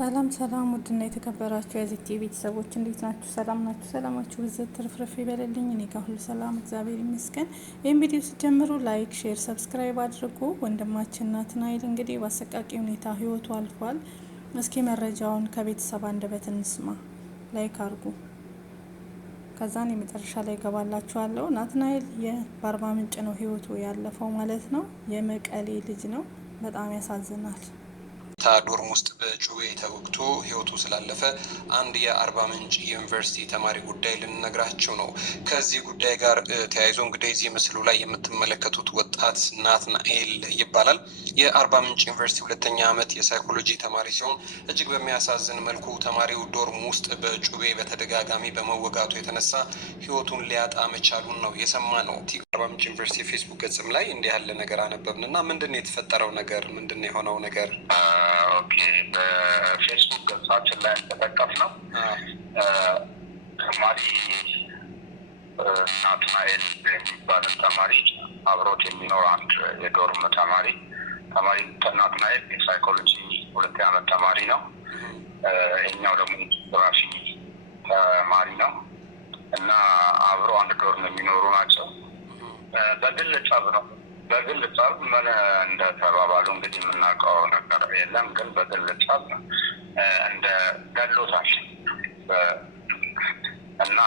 ሰላም ሰላም ውድና የተከበራችሁ የዚቲ ቤተሰቦች እንዴት ናችሁ? ሰላም ናችሁ? ሰላማችሁ ብዘት ትርፍርፍ ይበልልኝ። እኔ ጋር ሁሉ ሰላም እግዚአብሔር ይመስገን። ይህን ቪዲዮ ሲጀምሩ ላይክ፣ ሼር፣ ሰብስክራይብ አድርጉ። ወንድማችን ናትናኤል እንግዲህ በአሰቃቂ ሁኔታ ህይወቱ አልፏል። እስኪ መረጃውን ከቤተሰብ አንደበት እንስማ። ላይክ አድርጉ። ከዛን የመጨረሻ ላይ ገባላችኋለሁ። ናትናኤል በአርባ ምንጭ ነው ህይወቱ ያለፈው ማለት ነው። የመቀሌ ልጅ ነው። በጣም ያሳዝናል። ዶርም ውስጥ በጩቤ ተወግቶ ህይወቱ ስላለፈ አንድ የአርባ ምንጭ ዩኒቨርሲቲ ተማሪ ጉዳይ ልንነግራቸው ነው። ከዚህ ጉዳይ ጋር ተያይዞ እንግዲህ እዚህ ምስሉ ላይ የምትመለከቱት ወጣት ናትናኤል ይባላል። የአርባ ምንጭ ዩኒቨርሲቲ ሁለተኛ ዓመት የሳይኮሎጂ ተማሪ ሲሆን እጅግ በሚያሳዝን መልኩ ተማሪው ዶርም ውስጥ በጩቤ በተደጋጋሚ በመወጋቱ የተነሳ ህይወቱን ሊያጣ መቻሉን ነው የሰማ ነው። አርባ ምንጭ ዩኒቨርሲቲ ፌስቡክ ገጽም ላይ እንዲህ ያለ ነገር አነበብን እና ምንድን ነው የተፈጠረው ነገር? ምንድን ነው የሆነው ነገር? ኦኬ፣ በፌስቡክ ገጻችን ላይ ተጠቀስ ነው ተማሪ ናትናኤል የሚባልን ተማሪ አብሮት የሚኖር አንድ የዶርም ተማሪ ናትናኤል የሳይኮሎጂ ሁለተኛ ዓመት ተማሪ ነው። ይህኛው ደግሞ ራፊ ተማሪ ነው እና አብሮ አንድ ዶርም የሚኖሩ ናቸው። በግል ጸብ ነው። በግል ጸብ ምን እንደተባባሉ እንግዲህ የምናውቀው ነገር የለም። ግን በግል ጸብ እንደ ገሎታል እና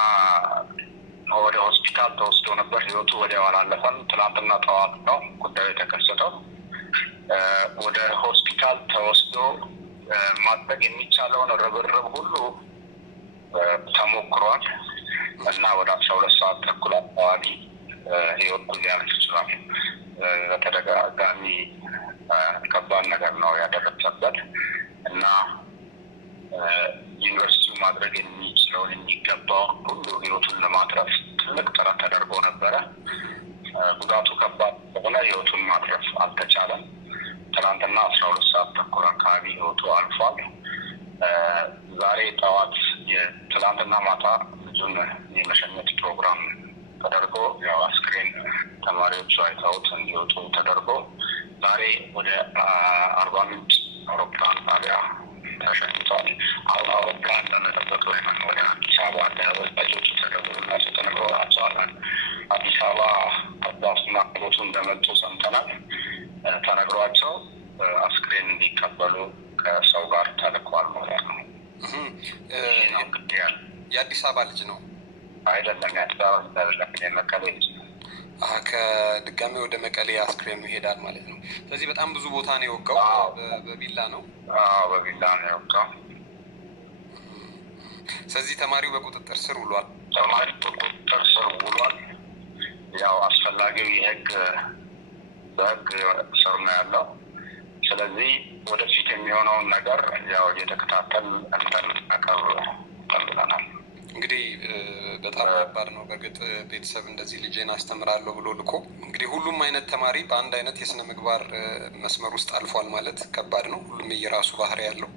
ወደ ሆስፒታል ተወስዶ ነበር። ህይወቱ ወዲያው አላለፈም። ትናንትና ጠዋት ነው ጉዳዩ የተከሰተው። ወደ ሆስፒታል ተወስዶ ማድረግ የሚቻለውን ርብርብ ሁሉ ተሞክሯል እና ወደ 12 ሰዓት ተኩል አካባቢ ህይወቱ ሊያልፍ ይችላል። በተደጋጋሚ ከባድ ነገር ነው ያደረሰበት እና ዩኒቨርሲቲው ማድረግ የሚችለውን የሚገባው ሁሉ ህይወቱን ለማትረፍ ትልቅ ጥረት ተደርጎ ነበረ። ጉዳቱ ከባድ ስለሆነ ህይወቱን ማትረፍ አልተቻለም። ትናንትና 12 ሰዓት ተኩል አካባቢ ህይወቱ አልፏል። ዛሬ ጠዋት ትናንትና ማታ ልጁን የመሸኘት ፕሮግራም ተደርጎ ያው አስክሬን ተማሪዎቹ አይተውት እንዲወጡ ተደርጎ ዛሬ ወደ አርባ ምንጭ አውሮፕላን ጣቢያ ተሸኝቷል። አሁን አውሮፕላን ለመጠበቅ ወይም ወደ አዲስ አበባ ለወጣቶቹ ተደውሎላቸው ተነግሯቸዋል። አዲስ አበባ አባሱና ቦቱ እንደመጡ ሰምተናል። ተነግሯቸው አስክሬን እንዲቀበሉ ከሰው ጋር ተልኳል ማለት ነው። የአዲስ አበባ ልጅ ነው አይደለም? የአዲስ አበባ አይደለም፣ የመቀሌ ልጅ ነው። ከድጋሚ ወደ መቀሌ አስክሬኑ ይሄዳል ማለት ነው። ስለዚህ በጣም ብዙ ቦታ ነው የወጋው። በቢላ ነው? በቢላ ነው የወጋው። ስለዚህ ተማሪው በቁጥጥር ስር ውሏል። ተማሪው በቁጥጥር ስር ውሏል። ያው አስፈላጊው በህግ ስር ነው ያለው። ስለዚህ ወደፊት የሚሆነውን ነገር ያው እየተከታተል እንደምናቀርብ ተንብለናል። እንግዲህ በጣም ከባድ ነው። በእርግጥ ቤተሰብ እንደዚህ ልጄን አስተምራለሁ ብሎ ልኮ እንግዲህ ሁሉም አይነት ተማሪ በአንድ አይነት የስነ ምግባር መስመር ውስጥ አልፏል ማለት ከባድ ነው። ሁሉም የራሱ ባህሪ ያለው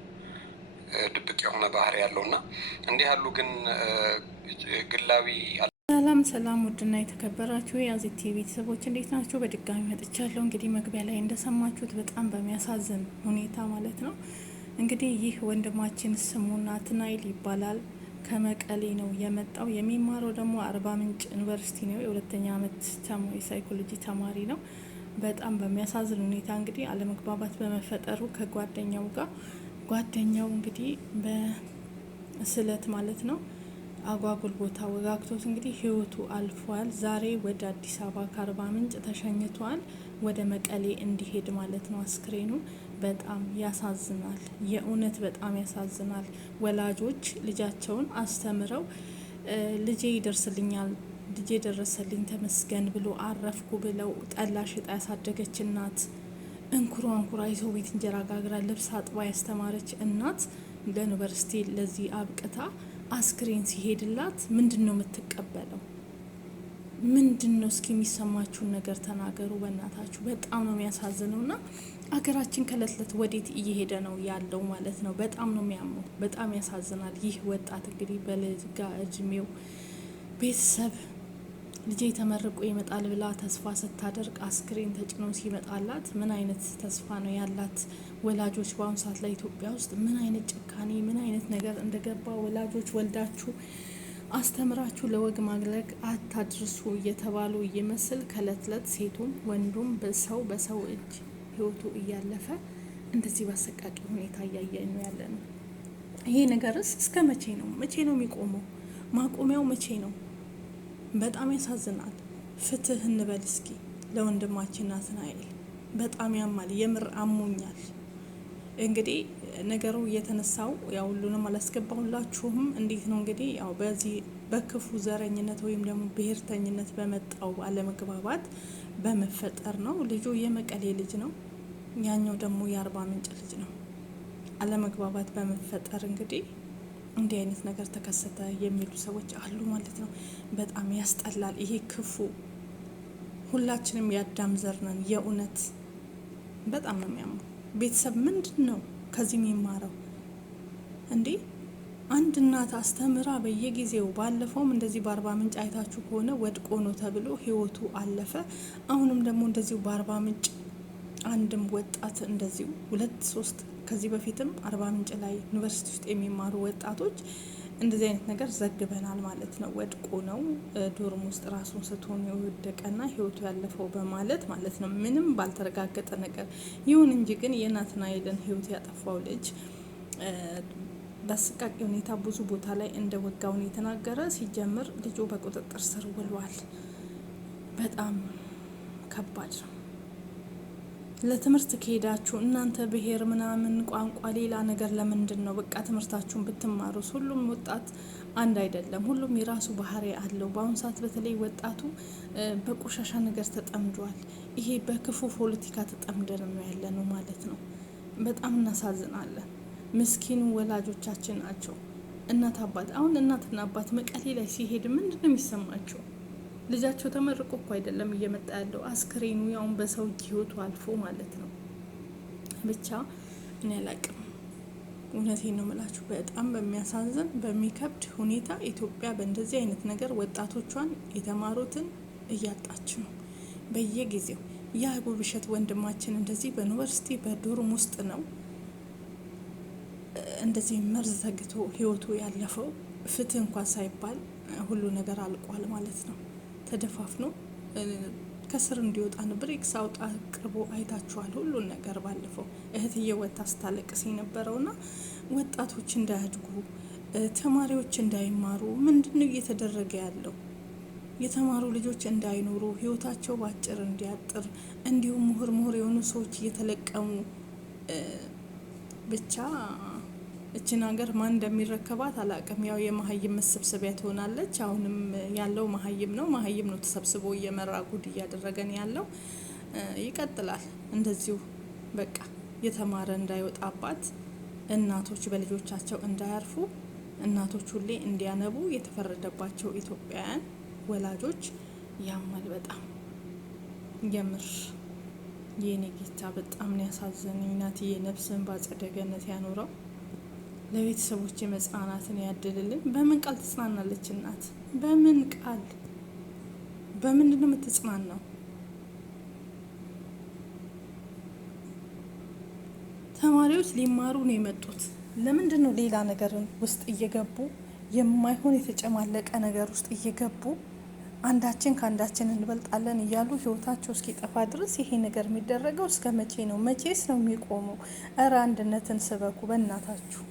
ድብቅ የሆነ ባህሪ ያለው እና እንዲህ ያሉ ግን ግላዊ ሰላም ሰላም ውድና የተከበራችሁ የዚቲ ቤተሰቦች እንዴት ናችሁ? በድጋሚ መጥቻለሁ። እንግዲህ መግቢያ ላይ እንደሰማችሁት በጣም በሚያሳዝን ሁኔታ ማለት ነው። እንግዲህ ይህ ወንድማችን ስሙ ናትናኤል ይባላል። ከመቀሌ ነው የመጣው። የሚማረው ደግሞ አርባ ምንጭ ዩኒቨርሲቲ ነው። የሁለተኛ ዓመት የሳይኮሎጂ ተማሪ ነው። በጣም በሚያሳዝን ሁኔታ እንግዲህ አለመግባባት በመፈጠሩ ከጓደኛው ጋር ጓደኛው እንግዲህ በስለት ማለት ነው አጓጉል ቦታ ወጋግቶት እንግዲህ ህይወቱ አልፏል። ዛሬ ወደ አዲስ አበባ ከአርባ ምንጭ ተሸኝቷል፣ ወደ መቀሌ እንዲሄድ ማለት ነው አስክሬኑ። በጣም ያሳዝናል። የእውነት በጣም ያሳዝናል። ወላጆች ልጃቸውን አስተምረው ልጄ ይደርስልኛል፣ ልጄ ደረሰልኝ ተመስገን ብሎ አረፍኩ ብለው ጠላ ሽጣ ያሳደገች እናት፣ እንኩራ የሰው ቤት እንጀራ ጋግራ ልብስ አጥባ ያስተማረች እናት ለዩኒቨርሲቲ ለዚህ አብቅታ አስክሬን ሲሄድላት ምንድን ነው የምትቀበለው? ምንድን ነው? እስኪ የሚሰማችሁን ነገር ተናገሩ በእናታችሁ። በጣም ነው የሚያሳዝነው እና አገራችን ከእለት ወዴት እየሄደ ነው ያለው ማለት ነው። በጣም ነው የሚያመው። በጣም ያሳዝናል። ይህ ወጣት እንግዲህ በለጋ እድሜው ቤተሰብ ልጄ ተመርቆ ይመጣል ብላ ተስፋ ስታደርግ አስክሬን ተጭኖ ሲመጣላት ምን አይነት ተስፋ ነው ያላት? ወላጆች በአሁኑ ሰዓት ላይ ኢትዮጵያ ውስጥ ምን አይነት ጭካኔ ምን አይነት ነገር እንደገባ ወላጆች ወልዳችሁ አስተምራችሁ ለወግ ማግለግ አታድርሱ እየተባሉ ይመስል ከእለት እለት ሴቱም ወንዱም በሰው እጅ ህይወቱ እያለፈ እንደዚህ በአሰቃቂ ሁኔታ እያየን ነው ያለ ነው። ይሄ ነገርስ እስከ መቼ ነው? መቼ ነው የሚቆመው? ማቆሚያው መቼ ነው? በጣም ያሳዝናል። ፍትህ እንበል እስኪ ለወንድማችን ናትናኤል። በጣም ያማል። የምር አሞኛል። እንግዲህ ነገሩ እየተነሳው ያው ሁሉንም አላስገባሁላችሁም። እንዴት ነው እንግዲህ ያው በዚህ በክፉ ዘረኝነት ወይም ደግሞ ብሔርተኝነት በመጣው አለመግባባት በመፈጠር ነው። ልጁ የመቀሌ ልጅ ነው፣ ያኛው ደግሞ የአርባ ምንጭ ልጅ ነው። አለመግባባት በመፈጠር እንግዲህ እንዲህ አይነት ነገር ተከሰተ የሚሉ ሰዎች አሉ ማለት ነው። በጣም ያስጠላል። ይሄ ክፉ ሁላችንም የአዳም ዘር ነን። የእውነት በጣም ነው የሚያመው። ቤተሰብ ምንድን ነው ከዚህ የሚማረው እንዴ? አንድ እናት አስተምራ በየጊዜው ባለፈውም እንደዚህ በአርባ ምንጭ አይታችሁ ከሆነ ወድቆ ነው ተብሎ ህይወቱ አለፈ። አሁንም ደግሞ እንደዚሁ በአርባ ምንጭ አንድም ወጣት እንደዚሁ 2-3 ከዚህ በፊትም አርባ ምንጭ ላይ ዩኒቨርሲቲ ውስጥ የሚማሩ ወጣቶች እንደዚህ አይነት ነገር ዘግበናል ማለት ነው። ወድቆ ነው ዶርም ውስጥ ራሱን ስትሆን የወደቀና ህይወቱ ያለፈው በማለት ማለት ነው። ምንም ባልተረጋገጠ ነገር ይሁን እንጂ ግን የናትናኤልን ህይወት ያጠፋው ልጅ በአሰቃቂ ሁኔታ ብዙ ቦታ ላይ እንደ ወጋውን የተናገረ ሲጀምር ልጁ በቁጥጥር ስር ውሏል። በጣም ከባድ ነው። ለትምህርት ከሄዳችሁ እናንተ ብሄር ምናምን ቋንቋ ሌላ ነገር ለምንድን ነው? በቃ ትምህርታችሁን ብትማሩስ? ሁሉም ወጣት አንድ አይደለም። ሁሉም የራሱ ባህሪ አለው። በአሁኑ ሰዓት በተለይ ወጣቱ በቆሻሻ ነገር ተጠምዷል። ይሄ በክፉ ፖለቲካ ተጠምደን ነው ያለ ነው ማለት ነው። በጣም እናሳዝናለን። ምስኪኑ ወላጆቻችን ናቸው። እናት አባት አሁን እናትና አባት መቀሌ ላይ ሲሄድ ምንድን ነው የሚሰማቸው? ልጃቸው ተመርቆ እኮ አይደለም እየመጣ ያለው አስክሬኑ ያውን በሰው እጅ ህይወቱ አልፎ ማለት ነው። ብቻ እኔ አላቅም። እውነቴን ነው የምላችሁ። በጣም በሚያሳዝን በሚከብድ ሁኔታ ኢትዮጵያ በእንደዚህ አይነት ነገር ወጣቶቿን የተማሩትን እያጣች ነው በየጊዜው። ያ ጉብሸት ወንድማችን እንደዚህ በዩኒቨርሲቲ በዶርም ውስጥ ነው እንደዚህ መርዝ ተግቶ ህይወቱ ያለፈው። ፍትህ እንኳን ሳይባል ሁሉ ነገር አልቋል ማለት ነው። ተደፋፍኖ ከስር እንዲወጣ ነበር ኤክስ አውጣ ቅርቦ አይታችኋል ሁሉን ነገር። ባለፈው እህትዬ ወጣ ስታለቅስ የነበረውና ወጣቶች እንዳያድጉ ተማሪዎች እንዳይማሩ ምንድነው እየተደረገ ያለው? የተማሩ ልጆች እንዳይኖሩ ህይወታቸው ባጭር እንዲያጥር እንዲሁም ምሁር የሆኑ ሰዎች እየተለቀሙ ብቻ እችን ሀገር ማን እንደሚረከባት አላቅም። ያው የመሀይም መሰብሰቢያ ትሆናለች። አሁንም ያለው መሀይም ነው ተሰብስቦ እየመራ ጉድ እያደረገን ያለው ይቀጥላል እንደዚሁ። በቃ የተማረ እንዳይወጣባት፣ እናቶች በልጆቻቸው እንዳያርፉ፣ እናቶች ሁሌ እንዲያነቡ የተፈረደባቸው ኢትዮጵያውያን ወላጆች ያማል በጣም የምር። የኔ ጌታ በጣም ነው ያሳዘነኝ። እናትዬ ነፍስን በአጸደ ገነት ያኖረው። ለቤተሰቦች መጽናናትን ያድልልን። በምን ቃል ትጽናናለች እናት? በምን ቃል? በምንድን ነው የምትጽናናው? ተማሪዎች ሊማሩ ነው የመጡት። ለምንድን ነው ሌላ ነገር ውስጥ እየገቡ የማይሆን የተጨማለቀ ነገር ውስጥ እየገቡ አንዳችን ከአንዳችን እንበልጣለን እያሉ ህይወታቸው እስኪጠፋ ድረስ ይሄ ነገር የሚደረገው እስከ መቼ ነው? መቼስ ነው የሚቆመው? እረ አንድነትን ስበኩ በእናታችሁ።